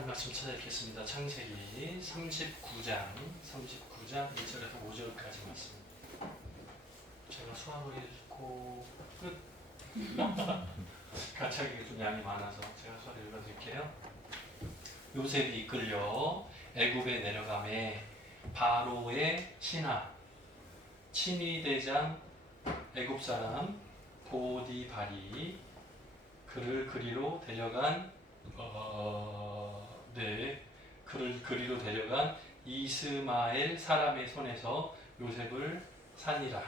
하나님 말씀 찾아뵙겠습니다. 창세기 39장 1절에서 5절까지 말씀. 제가 수학을 읽고 끝. 같이 하기가 좀 양이 많아서 제가 수학을 읽어드릴게요. 요셉이 이끌려 애굽에 내려가매 바로의 신하 친위대장 애굽 사람 보디발이 그를 그리로 데려간 그를 그리로 데려간 이스마엘 사람의 손에서 요셉을 산이라.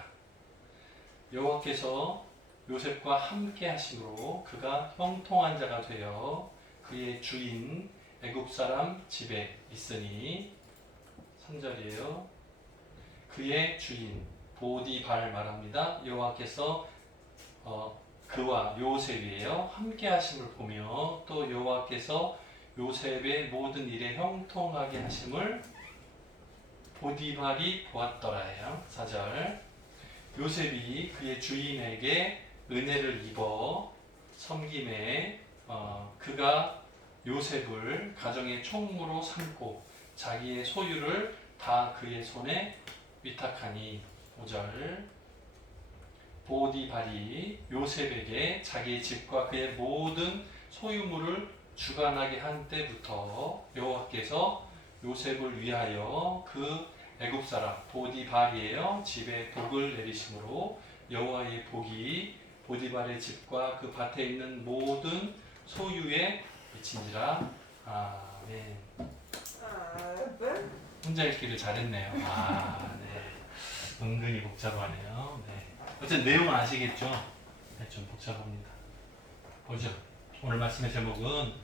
여호와께서 요셉과 함께 하심으로 그가 형통한 자가 되어 그의 주인 애굽 사람 집에 있으니 3절이에요. 그의 주인 보디발 말합니다. 여호와께서 그와 요셉이에요. 함께 하심을 보며 또 여호와께서 요셉의 모든 일에 형통하게 하심을 보디발이 보았더라예요. 4절. 요셉이 그의 주인에게 은혜를 입어 섬김에 그가 요셉을 가정의 총무로 삼고 자기의 소유를 다 그의 손에 위탁하니 5절. 보디발이 요셉에게 자기의 집과 그의 모든 소유물을 주관하게 한 때부터 여호와께서 요셉을 위하여 그 애굽 사람 보디발이에요. 집에 복을 내리심으로 여호와의 복이 보디발의 집과 그 밭에 있는 모든 소유에 미친지라. 아멘. 혼자 읽기를 잘했네요. 네. 은근히 복잡하네요. 네. 어쨌든 내용은 아시겠죠? 네, 좀 복잡합니다. 보죠. 오늘 말씀의 제목은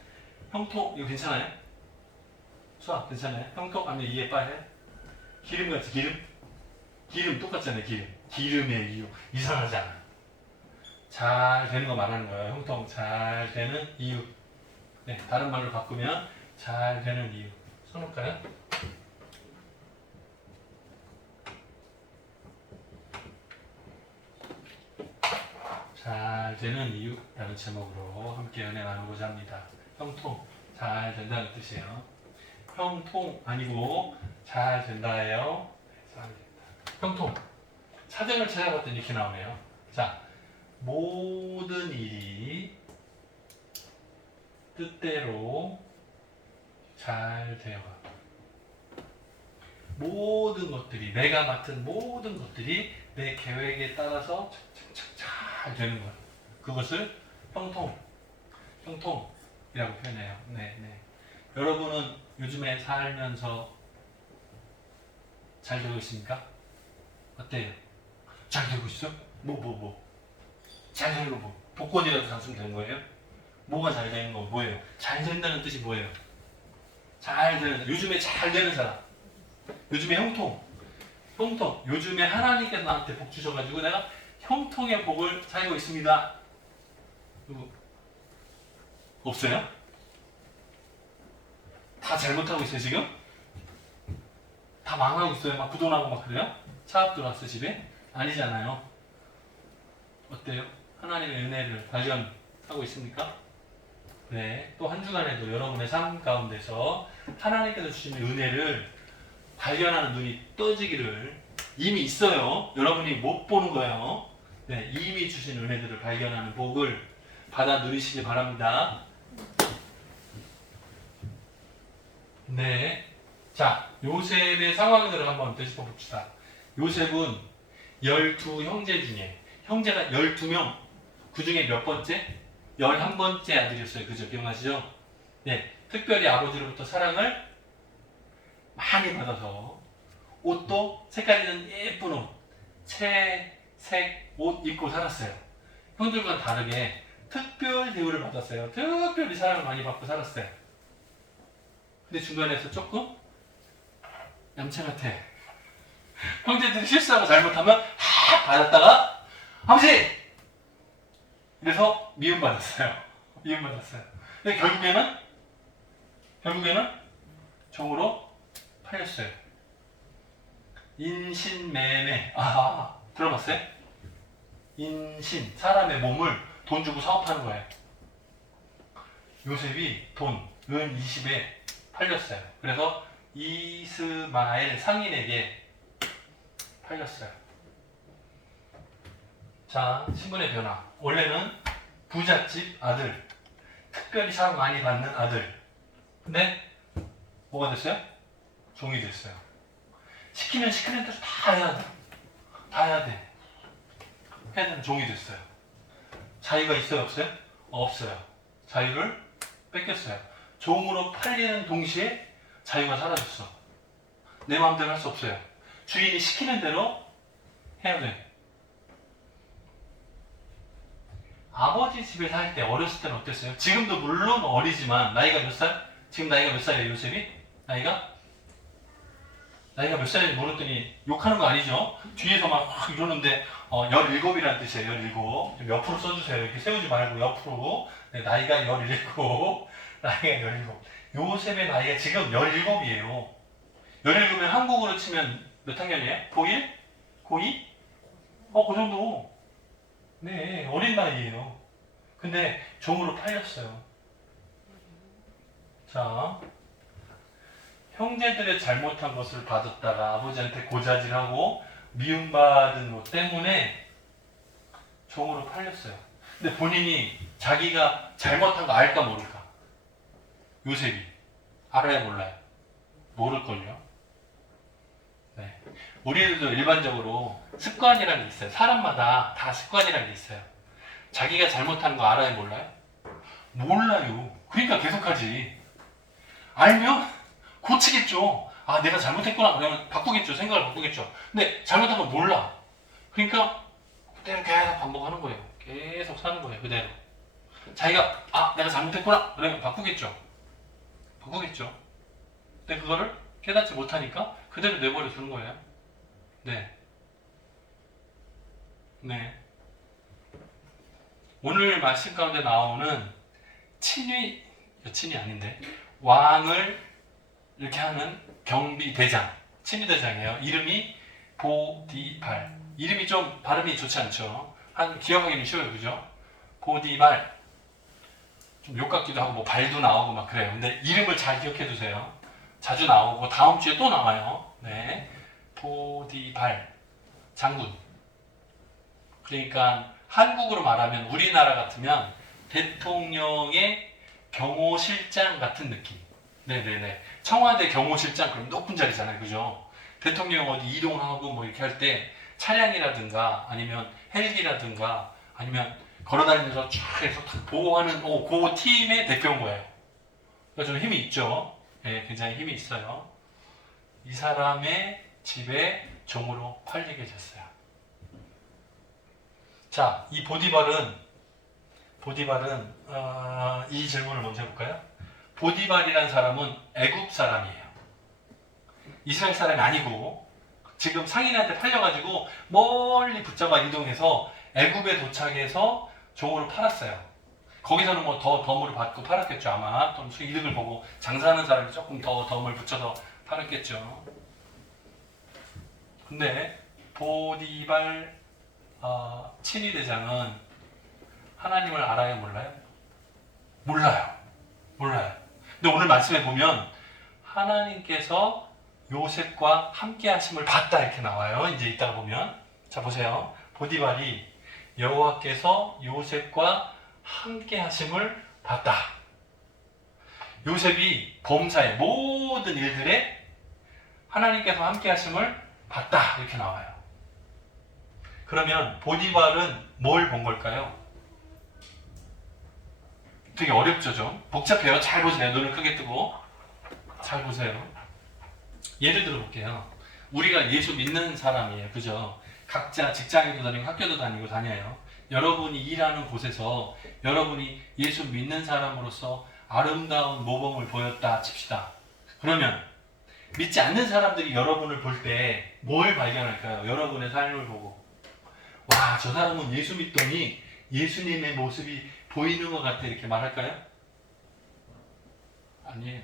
형통. 이거 괜찮아요? 수학 괜찮아요? 형통 하면 이해 빠해? 기름같이 기름 똑같잖아요. 기름의 이유 이상하잖아. 잘 되는 거 말하는 거예요. 형통 잘 되는 이유. 네, 다른 말로 바꾸면 잘 되는 이유. 써놓을까요? 잘 되는 이유라는 제목으로 함께 은혜 나누고자 합니다. 형통 잘 된다는 뜻이에요. 형통 아니고 잘 된다예요. 형통 사전을 찾아봤더니 이렇게 나오네요. 자, 모든 일이 뜻대로 잘 되어가. 모든 것들이 내가 맡은 모든 것들이 내 계획에 따라서 잘 되는 거예요. 그것을 형통이라고 표현해요. 네. 여러분은 요즘에 살면서 잘 되고 있습니까? 어때요? 잘 되고 있어? 잘 되는 거 뭐? 복권이라도 당첨된 거예요? 뭐가 잘 되는 거 뭐예요? 잘 된다는 뜻이 뭐예요? 잘 되는, 요즘에 잘 되는 사람. 요즘에 형통. 요즘에 하나님께서 나한테 복 주셔가지고 내가 형통의 복을 살고 있습니다. 누구? 없어요? 다 잘못하고 있어요 지금? 다 망하고 있어요? 막 부도나고 막 그래요? 차압 들어왔어 집에? 아니잖아요. 어때요? 하나님의 은혜를 발견하고 있습니까? 네. 또 한 주간에도 여러분의 삶 가운데서 하나님께서 주시는 은혜를 발견하는 눈이 떠지기를. 이미 있어요. 여러분이 못 보는 거예요. 네, 이미 주신 은혜들을 발견하는 복을 받아 누리시기 바랍니다. 네. 자, 요셉의 상황들을 한번 되짚어 봅시다. 요셉은 12형제 중에 형제가 12명, 그 중에 몇 번째? 11번째 아들이었어요. 그죠? 기억나시죠? 네. 특별히 아버지로부터 사랑을 많이 받아서 옷도 색깔 있는 예쁜 옷, 채색 옷 입고 살았어요. 형들과는 다르게 특별 대우를 받았어요. 특별히 사랑을 많이 받고 살았어요. 근데 중간에서 조금 얌체 같아. 형제들이 실수하고 잘못하면 받았다가 아버지! 그래서 미움받았어요. 근데 결국에는 종으로 팔렸어요. 인신매매. 들어봤어요? 인신, 사람의 몸을 돈 주고 사업하는 거예요. 요셉이 돈, 은 20에 팔렸어요. 그래서 이스마엘 상인에게 팔렸어요. 자, 신분의 변화. 원래는 부잣집 아들, 특별히 사랑 많이 받는 아들. 근데 뭐가 됐어요? 종이 됐어요. 시키면 시키는 대로 다 해야 돼. 다 해야 돼. 해야 되는 종이 됐어요. 자유가 있어요, 없어요? 없어요. 자유를 뺏겼어요. 종으로 팔리는 동시에 자유가 사라졌어. 내 마음대로 할 수 없어요. 주인이 시키는 대로 해야 돼. 아버지 집에 살 때 어렸을 때는 어땠어요? 지금도 물론 어리지만 나이가 몇 살? 지금 나이가 몇 살이에요, 요셉이? 나이가 몇 살인지 모르더니 욕하는 거 아니죠? 뒤에서 막 이러는데 17이라는 뜻이에요. 17. 옆으로 써주세요. 이렇게 세우지 말고 옆으로. 네, 나이가 17. 나이가 17. 요셉의 나이가 지금 17이에요. 17이면 한국으로 치면 몇 학년이에요? 고1? 고2? 그 정도. 네, 어린 나이에요. 근데 종으로 팔렸어요. 자, 형제들의 잘못한 것을 받았다가 아버지한테 고자질하고 미움받은 것 때문에 종으로 팔렸어요. 근데 본인이 자기가 잘못한 거 알까 모를까? 요셉이 알아야 몰라요? 모를걸요? 네. 우리들도 일반적으로 습관이라는 게 있어요. 사람마다 다 습관이라는 게 있어요. 자기가 잘못한 거 알아야 몰라요? 몰라요. 그러니까 계속하지. 알면 고치겠죠. 아, 내가 잘못했구나. 그러면 바꾸겠죠. 생각을 바꾸겠죠. 근데 잘못한 건 몰라. 그러니까 그대로 계속 반복하는 거예요. 계속 사는 거예요. 그대로. 자기가 내가 잘못했구나. 그러면 바꾸겠죠. 바꾸겠죠. 근데 그거를 깨닫지 못하니까 그대로 내버려 두는 거예요. 네. 네. 오늘 말씀 가운데 나오는 여친이 아닌데 왕을 이렇게 하는 경비대장, 친위대장이에요. 이름이 보디발. 이름이 좀 발음이 좋지 않죠? 기억하기는 쉬워요, 그죠? 보디발. 좀 욕 같기도 하고, 발도 나오고 막 그래요. 근데 이름을 잘 기억해 두세요. 자주 나오고, 다음 주에 또 나와요. 네. 보디발. 장군. 그러니까, 한국으로 말하면, 우리나라 같으면, 대통령의 경호실장 같은 느낌. 네네네. 청와대 경호실장 그럼 높은 자리잖아요, 그죠? 대통령 어디 이동하고 뭐 이렇게 할 때 차량이라든가 아니면 헬기라든가 아니면 걸어다니면서 쭉 해서 보호하는 그 팀의 대표인 거예요. 그래서 좀 힘이 있죠. 네, 굉장히 힘이 있어요. 이 사람의 집에 종으로 팔리게 됐어요. 자, 이 보디발은 이 질문을 먼저 해볼까요? 보디발이라는 사람은 애굽 사람이에요. 이스라엘 사람이 아니고 지금 상인한테 팔려가지고 멀리 붙잡아 이동해서 애굽에 도착해서 종으로 팔았어요. 거기서는 뭐 더 덤을 받고 팔았겠죠 아마. 또 이득을 보고 장사하는 사람이 조금 더 덤을 붙여서 팔았겠죠. 근데 보디발 친위대장은 하나님을 알아요 몰라요? 몰라요. 근데 오늘 말씀에 보면 하나님께서 요셉과 함께 하심을 봤다 이렇게 나와요. 이제 이따가 보면. 자, 보세요. 보디발이 여호와께서 요셉과 함께 하심을 봤다. 요셉이 범사의 모든 일들에 하나님께서 함께 하심을 봤다 이렇게 나와요. 그러면 보디발은 뭘 본 걸까요? 되게 어렵죠, 좀. 복잡해요. 잘 보세요. 눈을 크게 뜨고. 잘 보세요. 예를 들어 볼게요. 우리가 예수 믿는 사람이에요. 그죠? 각자 직장에도 다니고 학교도 다니고 다녀요. 여러분이 일하는 곳에서 여러분이 예수 믿는 사람으로서 아름다운 모범을 보였다 칩시다. 그러면 믿지 않는 사람들이 여러분을 볼 때 뭘 발견할까요? 여러분의 삶을 보고. 와, 저 사람은 예수 믿더니 예수님의 모습이 보이는 것 같아 이렇게 말할까요? 아니에요.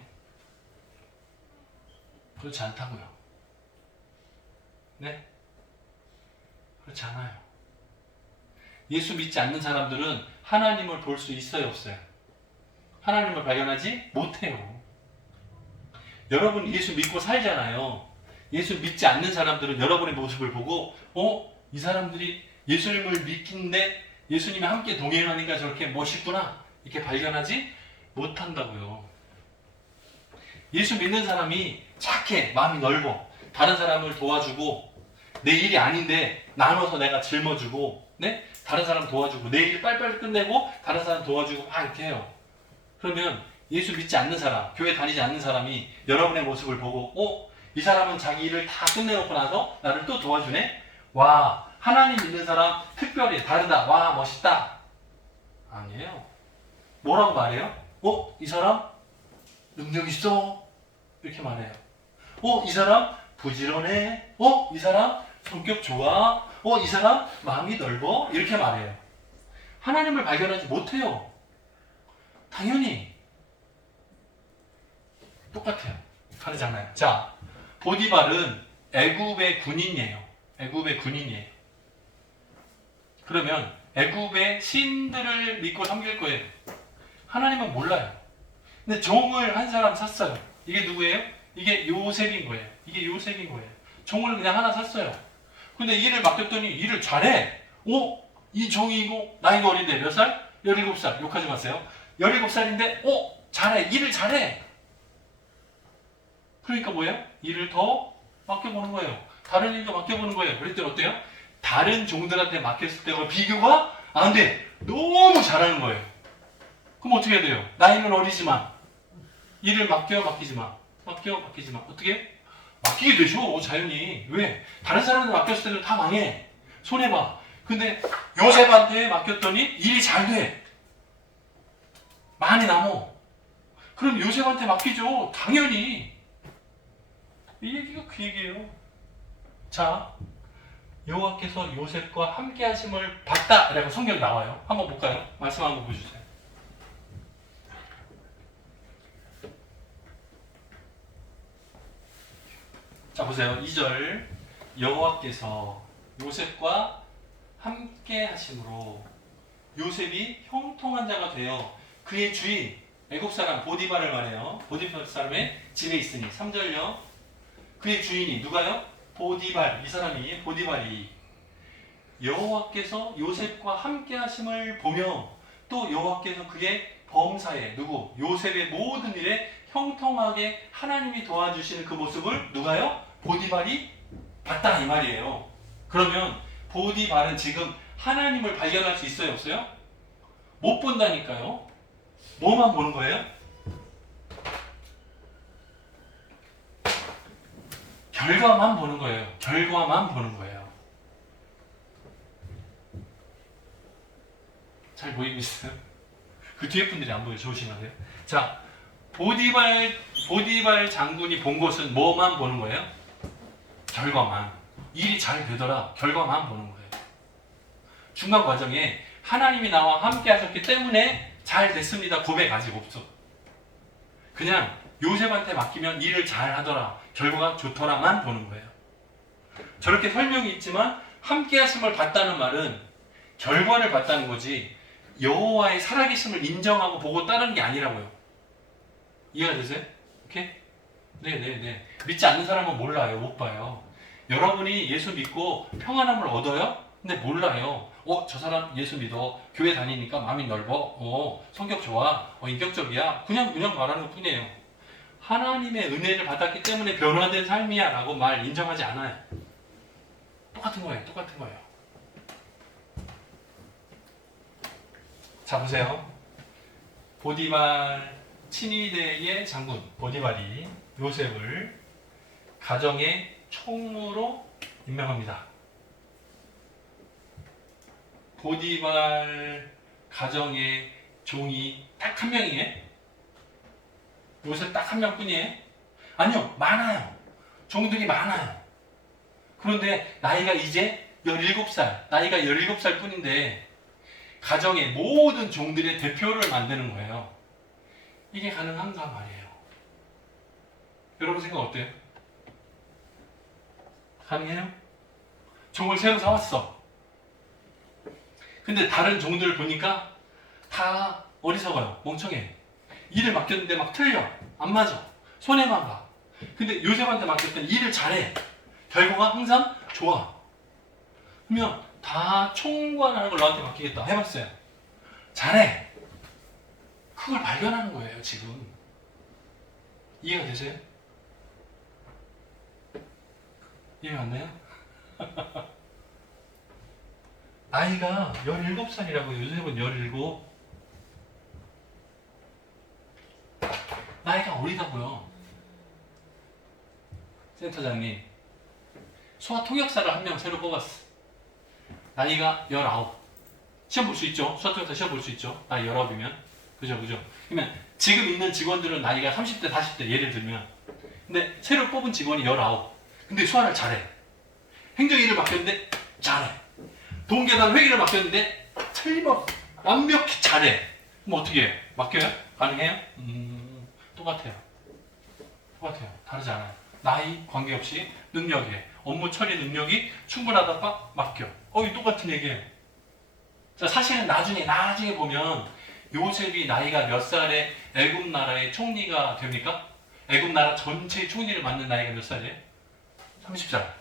그렇지 않다고요. 네? 그렇지 않아요. 예수 믿지 않는 사람들은 하나님을 볼 수 있어요, 없어요? 하나님을 발견하지 못해요. 여러분 예수 믿고 살잖아요. 예수 믿지 않는 사람들은 여러분의 모습을 보고 이 사람들이 예수님을 믿긴데 예수님이 함께 동행하니까 저렇게 멋있구나 이렇게 발견하지 못한다고요. 예수 믿는 사람이 착해, 마음이 넓어, 다른 사람을 도와주고 내 일이 아닌데 나눠서 내가 짊어주고 네? 다른 사람 도와주고 내 일 빨리빨리 끝내고 다른 사람 도와주고 막 이렇게 해요. 그러면 예수 믿지 않는 사람, 교회 다니지 않는 사람이 여러분의 모습을 보고 이 사람은 자기 일을 다 끝내놓고 나서 나를 또 도와주네? 와, 하나님 믿는 사람 특별히 다르다. 와, 멋있다. 아니에요. 뭐라고 말해요? 이 사람 능력 있어. 이렇게 말해요. 이 사람 부지런해. 이 사람 성격 좋아. 이 사람 마음이 넓어. 이렇게 말해요. 하나님을 발견하지 못해요. 당연히 똑같아요. 다르잖아요. 자, 보디발은 애굽의 군인이에요. 애굽의 군인이에요. 그러면 애굽의 신들을 믿고 섬길 거예요. 하나님은 몰라요. 근데 종을 한 사람 샀어요. 이게 누구예요? 이게 요셉인 거예요. 이게 요셉인 거예요. 종을 그냥 하나 샀어요. 근데 일을 맡겼더니 일을 잘해. 이 종이 이거 나이가 어린데 몇 살? 17살. 욕하지 마세요. 17살인데 잘해. 일을 잘해. 그러니까 뭐예요? 일을 더 맡겨보는 거예요. 다른 일도 맡겨보는 거예요. 그랬더니 어때요? 다른 종들한테 맡겼을 때와 비교가 안 돼. 너무 잘하는 거예요. 그럼 어떻게 해야 돼요? 나이는 어리지만 일을 맡기지 마. 어떻게? 맡기게 되죠. 자연히. 왜? 다른 사람한테 맡겼을 때는 다 망해. 손해봐. 근데 요셉한테 맡겼더니 일이 잘 돼. 많이 남어. 그럼 요셉한테 맡기죠. 당연히. 이 얘기가 그 얘기예요. 자, 여호와께서 요셉과 함께 하심을 봤다 라고 성경 나와요. 한번 볼까요? 말씀 한번 보여주세요. 자, 보세요. 2절 여호와께서 요셉과 함께 하심으로 요셉이 형통한 자가 되어 그의 주인 애굽 사람 보디발을 말해요. 보디발 사람의 집에 있으니 3절요. 그의 주인이 누가요? 보디발. 이 사람이 보디발이 여호와께서 요셉과 함께 하심을 보며 또 여호와께서 그의 범사에 누구? 요셉의 모든 일에 형통하게 하나님이 도와주시는 그 모습을 누가요? 보디발이 봤다 이 말이에요. 그러면 보디발은 지금 하나님을 발견할 수 있어요? 없어요? 못 본다니까요. 뭐만 보는 거예요? 결과만 보는 거예요. 결과만 보는 거예요. 잘 보이고 있어요? 그 뒤에 분들이 안 보여요. 조심하세요. 자, 보디발 장군이 본 것은 뭐만 보는 거예요? 결과만. 일이 잘 되더라. 결과만 보는 거예요. 중간 과정에 하나님이 나와 함께 하셨기 때문에 잘 됐습니다. 고백 아직 없어. 그냥 요셉한테 맡기면 일을 잘 하더라. 결과가 좋더라만 보는 거예요. 저렇게 설명이 있지만 함께 하심을 봤다는 말은 결과를 봤다는 거지 여호와의 살아계심을 인정하고 보고 따르는 게 아니라고요. 이해가 되세요? 오케이? 네. 믿지 않는 사람은 몰라요. 못 봐요. 여러분이 예수 믿고 평안함을 얻어요? 근데 몰라요. 저 사람 예수 믿어. 교회 다니니까 마음이 넓어. 성격 좋아. 인격적이야. 그냥 말하는 것 뿐이에요. 하나님의 은혜를 받았기 때문에 변화된 삶이야 라고 말 인정하지 않아요. 똑같은 거예요. 자, 보세요. 보디발 친위대의 장군 보디발이 요셉을 가정의 총무로 임명합니다. 보디발 가정의 종이 딱 한 명이에요? 요셉 딱 한 명뿐이에요? 아니요, 많아요. 종들이 많아요. 그런데 나이가 이제 17살, 나이가 17살 뿐인데 가정의 모든 종들의 대표를 만드는 거예요. 이게 가능한가 말이에요. 여러분 생각 어때요? 가능해요? 종을 새로 사왔어. 근데 다른 종들을 보니까 다 어리석어요. 멍청해. 일을 맡겼는데 막 틀려. 안 맞아. 손해만 봐. 근데 요셉한테 맡겼더니 일을 잘해. 결과가 항상 좋아. 그러면 다 총괄하는 걸 너한테 맡기겠다. 해봤어요. 잘해. 그걸 발견하는 거예요, 지금. 이해가 되세요? 이해가 안 돼요? 나이가 17살이라고. 요셉은 17. 나이가 어리다고요. 센터장님, 수학 통역사를 한 명 새로 뽑았어. 나이가 19. 시험 볼 수 있죠? 수학 통역사 시험 볼 수 있죠? 나이 19이면. 그죠? 그러면 지금 있는 직원들은 나이가 30대, 40대 예를 들면. 근데 새로 뽑은 직원이 19. 근데 수학을 잘해. 행정일을 맡겼는데 잘해. 동계단 회의를 맡겼는데 틀림없이 완벽히 잘해. 그럼 어떻게 해요? 맡겨요? 가능해요? 똑같아요. 다르지 않아요. 나이 관계없이 능력에 업무 처리 능력이 충분하다가 맡겨. 이 똑같은 얘기예요. 자, 사실은 나중에 보면 요셉이 나이가 몇 살에 애굽 나라의 총리가 됩니까? 애굽 나라 전체의 총리를 맡는 나이가 몇 살이에요? 30살.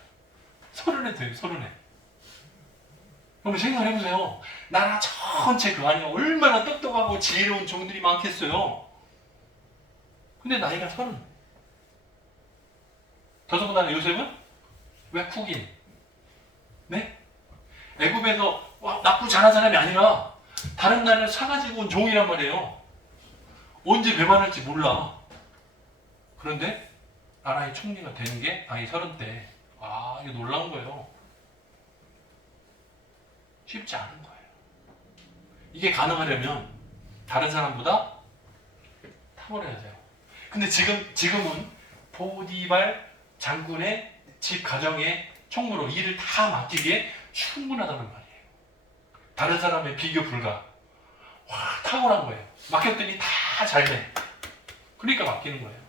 30에 돼요. 30에. 그럼 생각해보세요. 나라 전체 그 안에 얼마나 똑똑하고 지혜로운 종들이 많겠어요. 근데 나이가 30. 더더군다나 요셉은 외국인. 네? 애굽에서 납부 잘한 사람이 아니라 다른 나라를 사가지고 온 종이란 말이에요. 언제 배반할지 몰라. 그런데 나라의 총리가 되는 게 나이 30대. 이거 놀라운 거예요. 쉽지 않은 거예요. 이게 가능하려면 다른 사람보다 탁월해야 돼요. 근데 지금은 보디발 장군의 집 가정의 총무로 일을 다 맡기기에 충분하다는 말이에요. 다른 사람의 비교 불가. 탁월한 거예요. 맡겼더니 다 잘 돼. 그러니까 맡기는 거예요.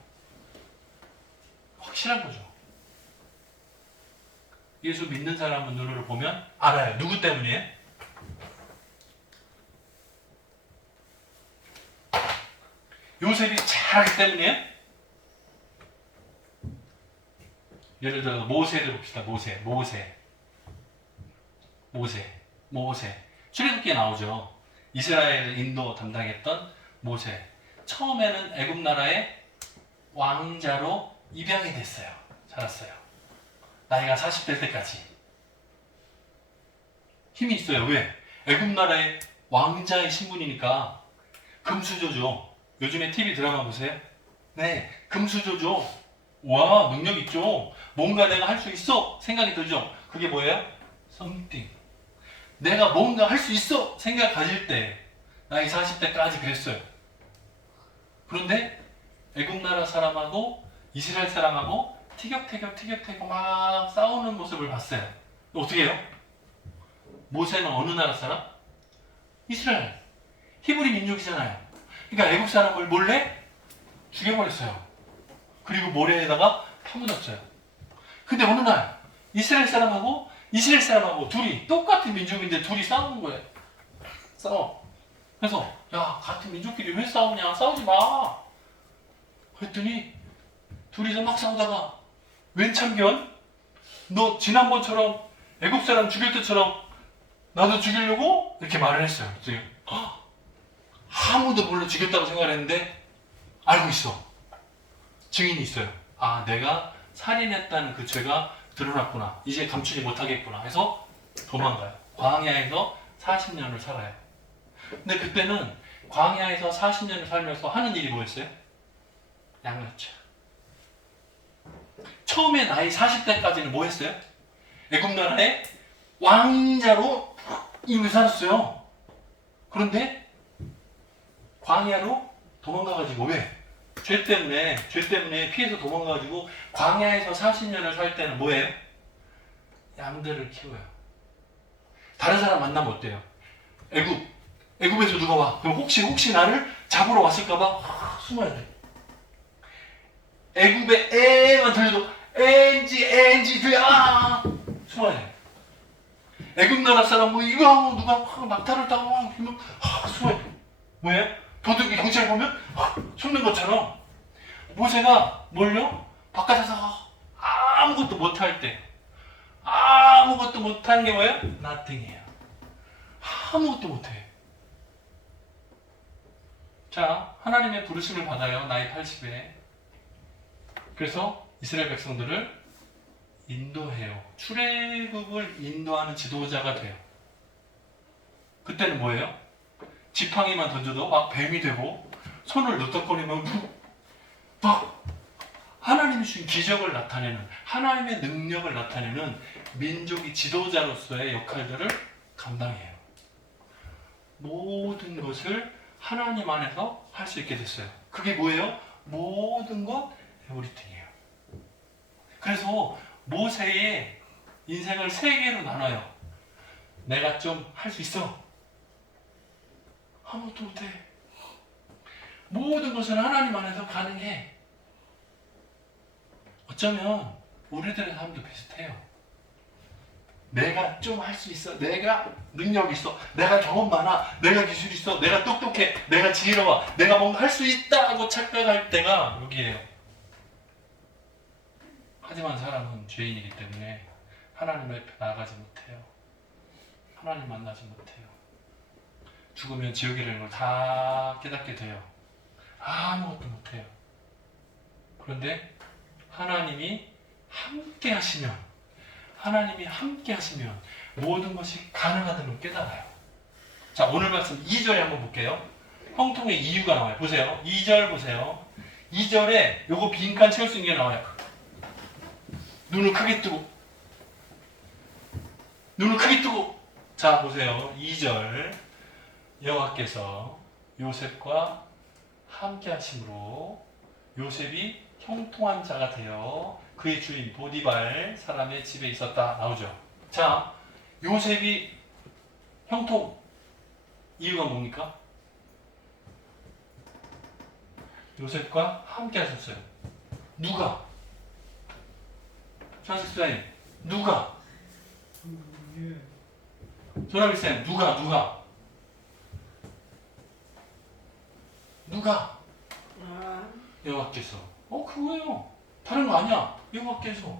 확실한 거죠. 예수 믿는 사람은 눈으로 보면 알아요. 누구 때문이에요? 요셉이 잘하기 때문이에요? 예를 들어서 모세를 봅시다. 모세. 출애굽기에 나오죠. 이스라엘을 인도 담당했던 모세. 처음에는 애굽 나라의 왕자로 입양이 됐어요. 자랐어요. 나이가 40대 때까지. 힘이 있어요. 왜? 애굽 나라의 왕자의 신분이니까 금수저죠. 요즘에 TV 드라마 보세요. 네, 금수저죠. 와, 능력 있죠. 뭔가 내가 할 수 있어 생각이 들죠. 그게 뭐예요? something. 내가 뭔가 할 수 있어 생각 가질 때 나이 40대까지 그랬어요. 그런데 애굽 나라 사람하고 이스라엘 사람하고 티격태격 막 싸우는 모습을 봤어요. 어떻게 해요? 모세는 어느 나라 사람? 이스라엘. 히브리 민족이잖아요. 그러니까 애굽 사람을 몰래 죽여버렸어요. 그리고 모래에다가 파묻었어요. 근데 어느 날 이스라엘 사람하고 둘이 똑같은 민족인데 둘이 싸우는 거예요. 싸워. 그래서 야, 같은 민족끼리 왜 싸우냐? 싸우지 마. 그랬더니 둘이서 막 싸우다가 웬 참견? 너 지난번처럼 애국 사람 죽일 때처럼 나도 죽이려고? 이렇게 말을 했어요. 아무도 몰라 죽였다고 생각했는데 알고 있어. 증인이 있어요. 내가 살인했다는 그 죄가 드러났구나. 이제 감추지 못하겠구나 해서 도망가요. 광야에서 40년을 살아요. 근데 그때는 광야에서 40년을 살면서 하는 일이 뭐였어요? 양육자. 처음에 나이 40대까지는 뭐 했어요? 애굽 나라의 왕자로 이미 살았어요. 그런데 광야로 도망가가지고 왜? 죄 때문에 피해서 도망가가지고 광야에서 40년을 살 때는 뭐예요? 양들을 키워요. 다른 사람 만나면 어때요? 애굽에서 누가 와? 그럼 혹시 나를 잡으러 왔을까봐 숨어야 돼. 애굽의 애만 들려도 엔지 들려 숨어야 돼. 애굽 나라 사람 이거 누가 낙타를 타고 그러면 숨어야 돼. 뭐예요? 도둑이 경찰 보면 숨는 것처럼 모세가 뭘요? 바깥에서 아무것도 못할 때, 아무것도 못하는 게 뭐예요? nothing이에요. 아무것도 못해. 자, 하나님의 부르심을 받아요. 나이 80에. 그래서 이스라엘 백성들을 인도해요. 출애굽을 인도하는 지도자가 돼요. 그때는 뭐예요? 지팡이만 던져도 막 뱀이 되고 손을 노떡거리면 막 하나님이 주신 기적을 나타내는, 하나님의 능력을 나타내는 민족의 지도자로서의 역할들을 감당해요. 모든 것을 하나님 안에서 할 수 있게 됐어요. 그게 뭐예요? 모든 것 에브리띵이에요. 그래서 모세의 인생을 세 개로 나눠요. 내가 좀 할 수 있어. 아무것도 못해. 모든 것은 하나님 안에서 가능해. 어쩌면 우리들의 삶도 비슷해요. 내가 좀 할 수 있어. 내가 능력 있어. 내가 경험 많아. 내가 기술 있어. 내가 똑똑해. 내가 지혜로워. 내가 뭔가 할 수 있다고 착각할 때가 여기에요. 하지만 사람은 죄인이기 때문에 하나님 앞에 나아가지 못해요. 하나님 만나지 못해요. 죽으면 지옥이라는 걸 다 깨닫게 돼요. 아무것도 못해요. 그런데 하나님이 함께 하시면, 하나님이 함께 하시면 모든 것이 가능하다는 걸 깨달아요. 자, 오늘 말씀 2절에 한번 볼게요. 형통의 이유가 나와요. 보세요. 2절 보세요. 2절에 요거 빈칸 채울 수 있는 게 나와요. 눈을 크게 뜨고. 눈을 크게 뜨고. 자, 보세요. 2절. 여호와께서 요셉과 함께 하심으로 요셉이 형통한 자가 되어 그의 주인 보디발 사람의 집에 있었다 나오죠. 자, 요셉이 형통 이유가 뭡니까? 요셉과 함께 하셨어요. 누가? 장식사님, 누가? 조나비쌤, 누가? 여호와께서. 그거예요. 다른 거 아니야. 여호와께서.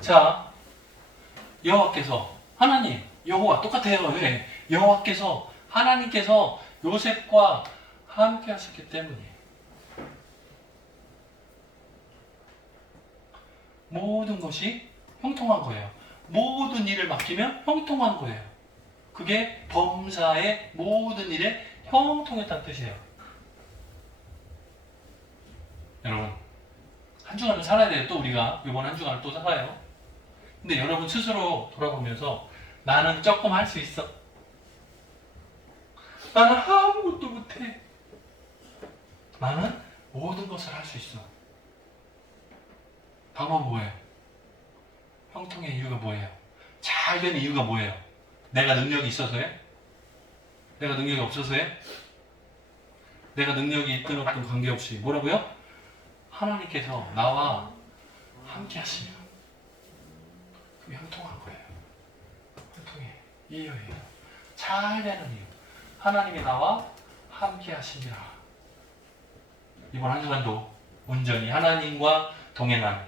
자, 여호와께서, 하나님, 여호와 똑같아요. 왜? 여호와께서, 하나님께서 요셉과 함께 하셨기 때문이에요. 모든 것이 형통한 거예요. 모든 일을 맡기면 형통한 거예요. 그게 범사의 모든 일에 형통했다는 뜻이에요. 여러분, 한 주간을 살아야 돼요. 또 우리가 이번 한 주간을 또 살아요. 근데 여러분 스스로 돌아보면서 나는 조금 할 수 있어. 나는 아무것도 못해. 나는 모든 것을 할 수 있어. 방법은 뭐예요? 형통의 이유가 뭐예요? 잘 되는 이유가 뭐예요? 내가 능력이 있어서요? 내가 능력이 없어서요? 내가 능력이 있든 없든 관계없이 뭐라고요? 하나님께서 나와 함께 하시면 그게 형통한 거예요. 형통해. 이유예요. 잘 되는 이유. 하나님이 나와 함께 하시면 이번 한 주간도 온전히 하나님과 동행하는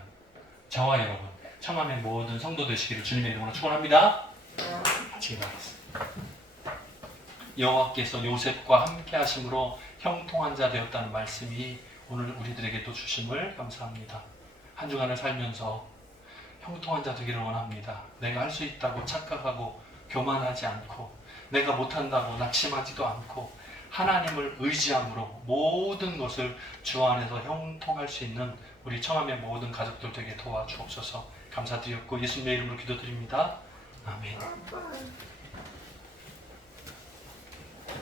저와 여러분 청함의 모든 성도 되시기를 주님의 이름으로 축원합니다. 같이 기도하겠습니다. 여호와께서 요셉과 함께 하심으로 형통한 자 되었다는 말씀이 오늘 우리들에게도 주심을 감사합니다. 한 주간을 살면서 형통한 자 되기를 원합니다. 내가 할 수 있다고 착각하고 교만하지 않고 내가 못한다고 낙심하지도 않고 하나님을 의지함으로 모든 것을 주 안에서 형통할 수 있는 우리 청함의 모든 가족들 되게 도와주옵소서. 감사드렸고 예수님의 이름으로 기도드립니다. 아멘.